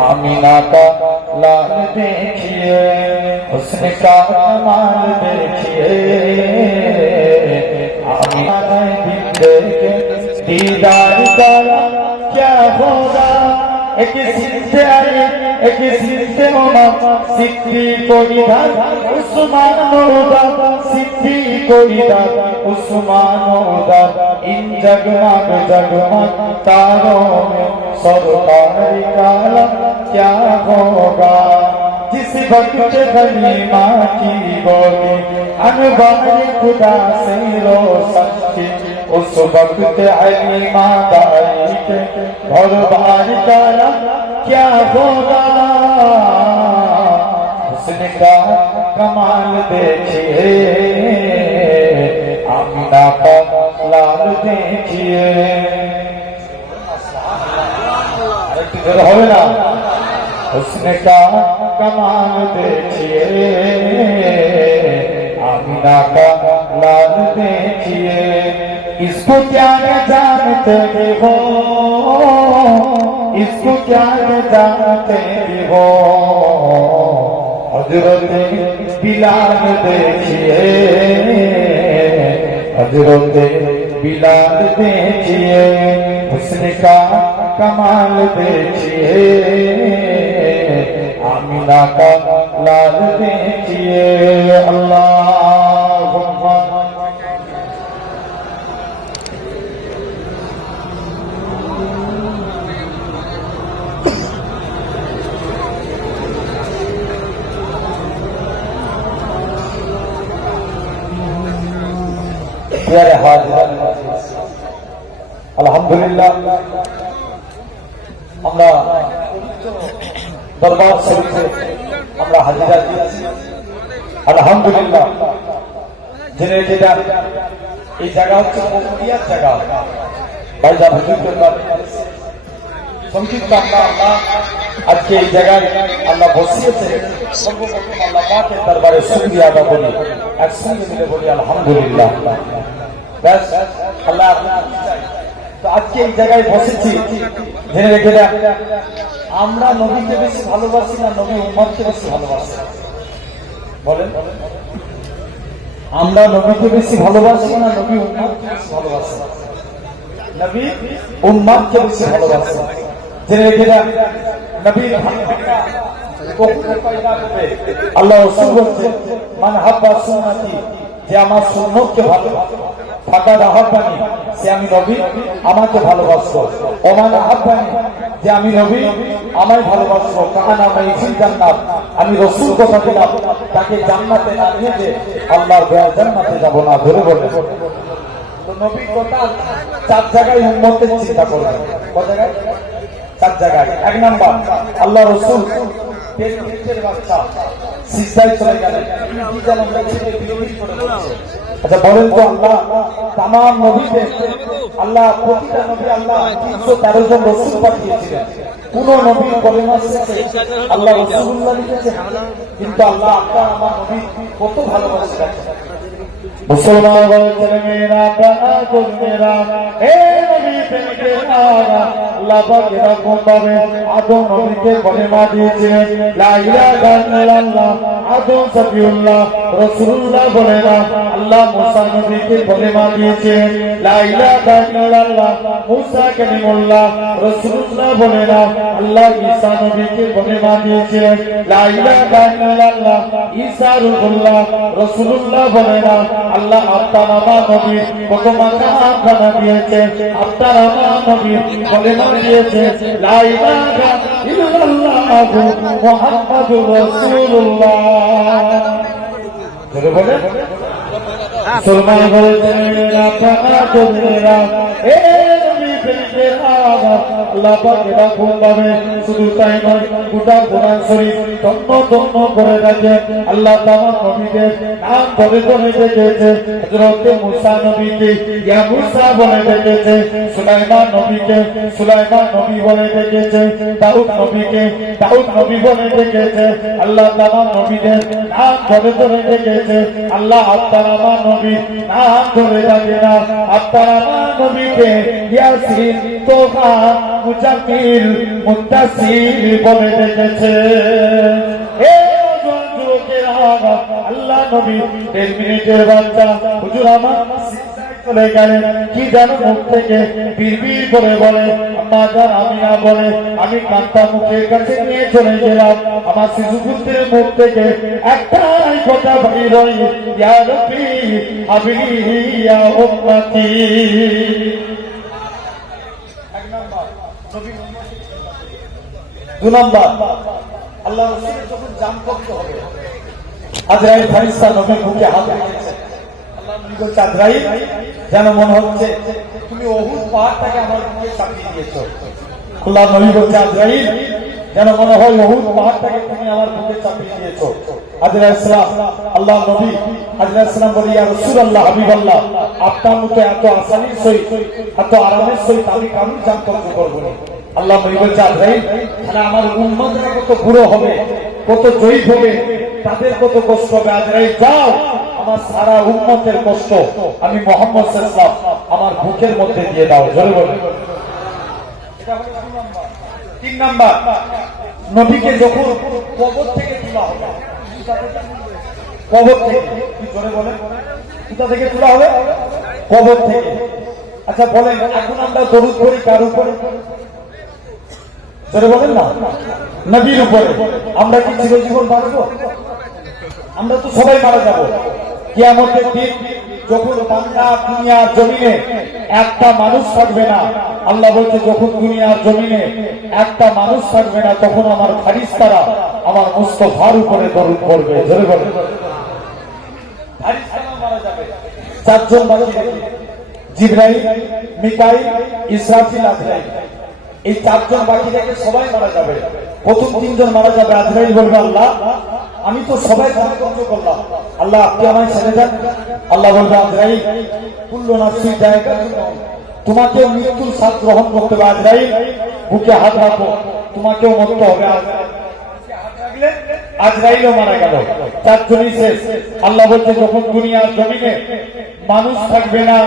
Amina का लाल देखिए, हुस्न का कमाल देखिए, आमीना देखे दीदार का क्या होगा। एक सिद्धे आए एक सिद्धे होना, सिद्धि कोई धार उस्मान होगा, सिद्धि कोई धार उस्मान होगा। इन जगमग जगमग तारों में सरकार का क्या होगा। जिस वक्त गनीमा की बोली अनवार खुदा से रोशन थी, उस वक्त अलीमा दाई के घर बार का क्या होगा। हुस्न का कमाल देखिए, आमीना का लाल देखिए। হবে না, हुस्न का कमाल देखिए, आमीना का लाल देखिए। इसको क्या जानते हो, इसको क्या जानते हो, हजरत बिलाल देखिए, हजरत बिलाल देखिए। हुस्न का कमाल देखिए, आमीना का लाल देखिए। अल्लाहुम्मा प्यारे हाज़िरान अल्हम्दुलिल्लाह আমরা দরবার শরীফে আমরা হাজিরা দিয়েছি আলহামদুলিল্লাহ। জেনে যেটা এই জায়গা হচ্ছে মহদিয়ার জায়গা, ভাইজান হুজুরের বাড়ি সংক্ষিপ্ত আল্লাহ আজকে এই জায়গায় আল্লাহ বসিয়েছে। সর্বপ্রথম আল্লাহ পাকের দরবারে শুকরিয়া আদা করি, একসঙ্গে মিলে বলি আলহামদুলিল্লাহ। ব্যাস আল্লাহ তো আজকে এই জায়গায় বসেছি, জেনে রেখে দেন আমরা নবীকে বেশি ভালোবাসি না নবী উম্মতকে বেশি ভালোবাসি? বলেন, আমরা নবীকে বেশি ভালোবাসি না নবী উম্মতকে বেশি ভালোবাসি? নবী উম্মতকে বেশি ভালোবাসি। জেনে রেখে দেন নবী আল্লাহ রাসূল বলেছেন, মান হাব্বা সুন্নতি, যে আমার সুন্নতকে ভালোবাসে, ফাঁকা আহাব্বানি, সে আমি নবী আমাকে ভালোবাসবো। ওমান আহাব্বানি, যে আমি নবী আমায় ভালোবাসবো। কানা মাইফিল জান্নাত, আমি রাসূল কথা দিলাম তাকে জান্নাতে না নিয়ে যে আল্লাহর দয়া জান্নাতে যাব না। ধরে বলে তো নবী কথা চার জায়গায় উম্মতের চিন্তা করবে। কত জায়গায়? চার জায়গায়। এক নাম্বার, আল্লাহ রাসূল পেটের বাচ্চা সিজদায় চলে গেলেন, আচ্ছা বলেন তো আল্লাহ তামাম নবীদের আল্লাহ প্রতিটা নবী আল্লাহ 313 জন রাসূল পাঠিয়েছিলেন। কোন নবীর কলেমা শেষে আল্লাহ রাসূলুল্লাহ লিখেছেন, কিন্তু আল্লাহ আপনার আমার নবী কত ভালোবাসেন। মুসলমান ছেলে মেয়েরা প্রাণ মেয়েরা, হে নবী প্রেমিকেরা, আল্লাহ পাক এরকম ভাবে আদম নবীকে কলেমা দিয়েছিলেন লা ইলাহা ইল্লাল্লাহ। আদম সফিউল্লাহ রাসূলুল্লাহ বলে না, আল্লাহ মুসা নবীকে কলেমা দিয়েছিলেন লা ইলাহা ইল্লাল্লাহ। মুসা কালিমুল্লাহ রাসূলুল্লাহ বলে না, আল্লাহ ঈসা নবীকে কলেমা দিয়েছিলেন লা ইলাহা ইল্লাল্লাহ। ঈসা রূহুল্লাহ রাসূলুল্লাহ বলে না, আল্লাহ আপনার আমার নবী কত মাকাম দিয়েছে, আপনার আমার নবী কলেমা দিয়েছে লা ইলাহা ইল্লাল্লাহ মুহাম্মাদুর রাসূলুল্লাহ। বলে বলে মুসলমান বলছেন আপনারা তোমরা হে নবী প্রেমিকেরা, আল্লাহ পাক এরকম ভাবে শুধু তাই নয় গোটা কোরআন শরীফ তন্ন তন্ন করে রাখেন। আল্লাহ তাআলা নবীদের নাম ধরে ধরে ডেকেছে। হযরত মুসা নবীকে ইয়া মুসা বলে ডেকেছে, সুলাইমান নবীকে সুলাইমান নবী বলে ডেকেছে, দাউদ নবীকে দাউদ নবী বলে ডেকেছে। আল্লাহ তাআলা নবীদের নাম ধরে ধরে ডেকেছে। আল্লাহ আপনার আমার নবী নাম ধরে ডাকে না, আপনার আমার নবীকে ইয়াসিন তোহা মুজাম্মিল মুত্তাসির বলে ডেকেছে। আল্লাহ নবী 1.5 মিনিটের বাচ্চা হুজুর আমার চলে গেলেন, কি যেন মুখ থেকে বিড়বিড় করে বলে, আম্মা জান আমিনা বলে, আমি কান্তা মুখের কাছে নিয়ে চলে গেলাম। আমার শিশুপুত্রের মুখ থেকে একটাই কথা বের হয়, ইয়া রাব্বি হাবিলি ইয়া উম্মতি। এক নাম্বার নবী, 2 নাম্বার আল্লাহ রাসূলের যখন জান করতে হবে, আজরাইল ফেরেশতা নবীর মুখে হাত রেখেছে। আল্লাহ নবী বলছে, আজরাইল যেন মনে হচ্ছে তুমি উহুদ পাহাড়টাকে আমার মুখে চাপিয়ে দিয়েছো। আল্লাহ নবী বলছে, আজরাইল যেন মনে হয় উহুদ পাহাড়টাকে তুমি আমার মুখে চাপিয়ে দিয়েছো। আজরাইল সালাম আল্লাহ নবী আজরাইল সালাম বলে, ইয়া রাসূলুল্লাহ হাবিবাল্লাহ, আপনার মতো এত আসানির সহিত এত আরামের সহিত আমি কারুর জান কর্ম করবো না। আল্লাহ নবী বলছে, আজরাইল তাহলে আমার উম্মতরা কত বুড়ো হবে, কত জয়ীফ হবে, তাদের কত কষ্ট হবে। আজরাইল যাও, আমার সারা উম্মতের কষ্ট আমি মুহাম্মদ সাল্লাল্লাহু আলাইহি ওয়াসাল্লাম আমার বুকের মধ্যে দিয়ে দাও। জোরে বলে। এটা হলো 2 নাম্বার। 3 নাম্বার নবীকে যখন কবর থেকে তোলা হবে, কবর থেকে, কি জোরে বলে, কোথা থেকে তোলা হবে? কবর থেকে। আচ্ছা বলেন, এখন আমরা দরুদ পড়ি কার উপরে? জোরে বলেন না, নবীর উপরে। আমরা কি চিরজীবন বাঁচবো? আমরা তো সবাই মারা যাবো। কিয়ামতের দিন যখন বান্দা দুনিয়ার জমিনে একটা মানুষ থাকবে না, আল্লাহ বলছে যখন দুনিয়ার জমিনে একটা মানুষ থাকবে না, তখন আমার ফারিস্তারা আমার মুস্তাফার উপরে দরুদ পড়বে। জোরে বলেন। ফারিস্তারা মারা যাবে, 4 জন বাকি রেখে, জিবরাইল, মিকাইল, ইসরাফিল, আজরাইল। এই 4 জন বাকি রেখে সবাই মারা যাবে। প্রথম 3 জন মারা যাবে। আজরাইল বলবে, আল্লাহ আমি তো সবাই ধ্বংস করলাম, আল্লাহ আপনি আমায় ছেড়ে দেন। আল্লাহ বলবে, আজরাইল কুল্লু নাফসিন যায়কাতুল মউত, তোমাকেও মৃত্যুর স্বাদ গ্রহণ করতে হবে। আজরাইল বুকে হাত রাখো, তোমাকেও মরতে হবে। আজরাইলও মারা গেল, 4 জনই শেষ। আল্লাহ বলছে যখন দুনিয়ার জমিনে মানুষ থাকবে না,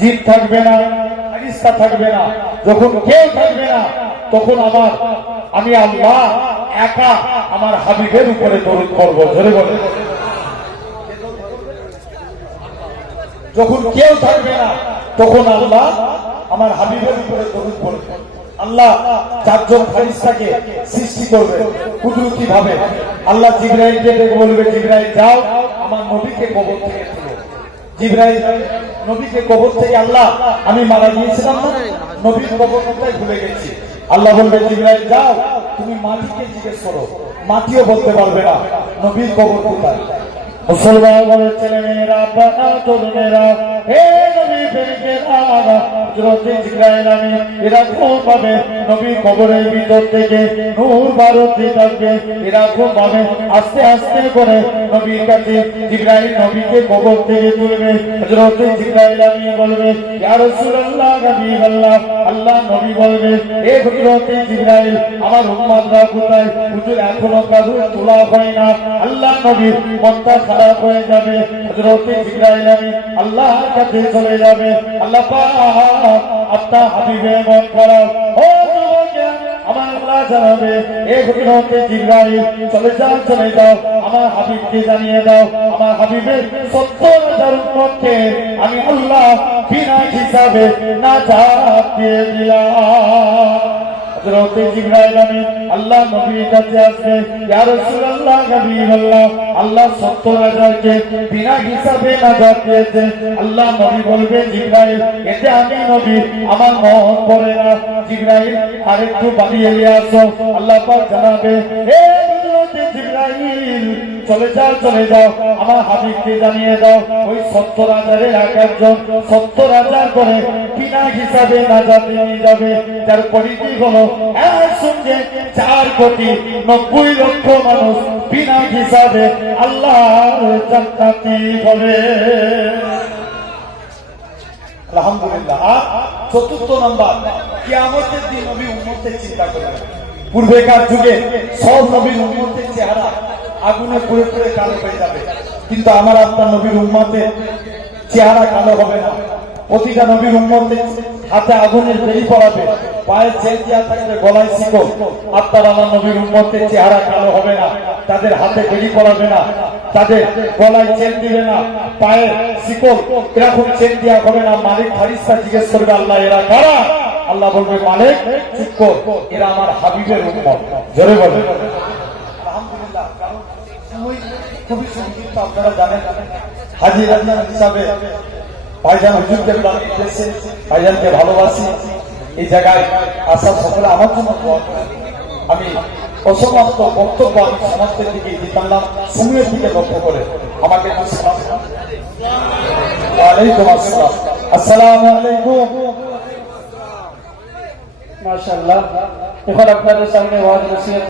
জিন থাকবে না, ফেরেশতা থাকবে না, যখন কেউ থাকবে না, তখন আমি আল্লাহ একা আমার হাবিবের উপরে দরুদ পড়ব। জোরে বলে। যখন কেউ থাকবে না, তখন আল্লাহ আমার হাবিবের উপরে দরুদ পড়বে। আল্লাহ 4 জন ফেরেশতাকে সৃষ্টি করবে কুদরতি ভাবে। আল্লাহ জিবরাইলকে ডেকে বলবে, জিবরাইল যাও আমার নবীকে কবর থেকে তুলো। জিবরাইল নবীকে কবর থেকে, আল্লাহ আমি মারা গিয়েছিলাম না, নবীর কবর কোথায় ভুলে গেছি। আল্লাহ বলবে, জিবরাইল যাও তুমি মাটিকে জিজ্ঞেস করো, মাটিও বলতে পারবে না নবীর কবর কোথায়। মুসলমানের ছেলে মেয়েরা, বাবা তরুণেরা, হে নবী প্রেমিকেরা, হযরতে জিবরাইল আমিন এরকম ভাবে নবী কবরের ভিতর থেকে নূর বারতি থাকবে, এরকম ভাবে আস্তে আস্তে করে নবীর কাছে জিবরাইল নবীকে কবর থেকে তুলবে। হযরতে জিবরাইল আমিন বলবে, ইয়া রাসূলুল্লাহ হাবিবাল্লাহ, আল্লাহ নবী বলবে, হে হযরতে জিবরাইল আমার উম্মতরা কোথায়? হুজুর এখনো কারুর তোলা হয় না। আল্লাহ নবীর মনটা খারাপ হয়ে যাবে। হযরতে জিবরাইল আমিন আল্লাহর কাছে চলে যাবে, আল্লাহ পাক আপনার হাবিবের মন খারাপ, ও যুবকেরা আমার আল্লাহ জানাবে, এ হযরতে জিবরাইল চলে যাও আমার হাবিবকে জানিয়ে দাও, আমার হাবিবের 70,000 উম্মতকে আমি আল্লাহ বিনা হিসাবে নাজাত দিয়ে দিলাম। হযরতে জিবরাইল আমিন আল্লাহ নবীর কাছে আসবে, ইয়া রাসূলুল্লাহ হাবিবাল্লাহ, আল্লাহ 70,000 কে বিনা হিসাবে নাজাত দিয়েছে। আল্লাহ নবী বলবে, জিবরাইল এতে আমি নবী আমার মন পড়ে না, জিবরাইল আরেকটু বাড়িয়ে নিয়ে আসো। আল্লাহ পাক জানাবে, হে হযরতে জিবরাইল চলে যাও আমার হাবিবকে জানিয়ে দাও, ওই 70,000-এর এক একজন 70,000 করে বিনা হিসাবে নাজাত নিয়ে যাবে, যার পরিধি হলো একসঙ্গে 4,90,00,000 মানুষ বিনা হিসাবে আল্লাহর জান্নাতি হবে। আলহামদুলিল্লাহ। আর 4th নাম্বার, কিয়ামতের দিন নবী উম্মতের চিন্তা করবেন। পূর্বেকার যুগে সব নবীর উম্মতের চেহারা আগুনে পুড়ে পুড়ে কালো হয়ে যাবে, কিন্তু আমার আপনার নবীর উম্মতের চেহারা কালো হবে না। প্রতিটা নবীর উম্মতের হাতে আগুনের বেরি পড়াবে, পায়ে চেন দেওয়া থাকবে, গলায় শিকল। আপনার আমার নবীর উম্মতের চেহারা কালো হবে না, তাদের হাতে বেরি পড়াবে না, তাদের গলায় চেন দিবে না, পায়ে শিকল এরকম চেন দেওয়া হবে না। মালিক ফারিস্তা জিজ্ঞেস করবে, আল্লাহ এরা কারা? আল্লাহ বলবে, মালিক চুপ কর, এরা আমার হাবিবের উম্মত। জোরে বলে আলহামদুলিল্লাহ। কারণ খুবই সংক্ষিপ্ত, আপনারা জানেন হাজী রাজনাথ হিসাবে ভাইজান হুজুরকে এসেছে, ভাইজানকে ভালোবাসি। এই জায়গায় আসা সকলে আমার জন্য দোয়া করেন। আমি অসমাপ্ত বক্তব্য আমি সমাজের দিকে দিতাম না, সময়ের দিকে লক্ষ্য করে আমাকে ওয়ালাইকুম আসসালাম। আসসালামু আলাইকুম। মাশাআল্লাহ। এখন আপনাদের সামনে ওয়াজ নসিহত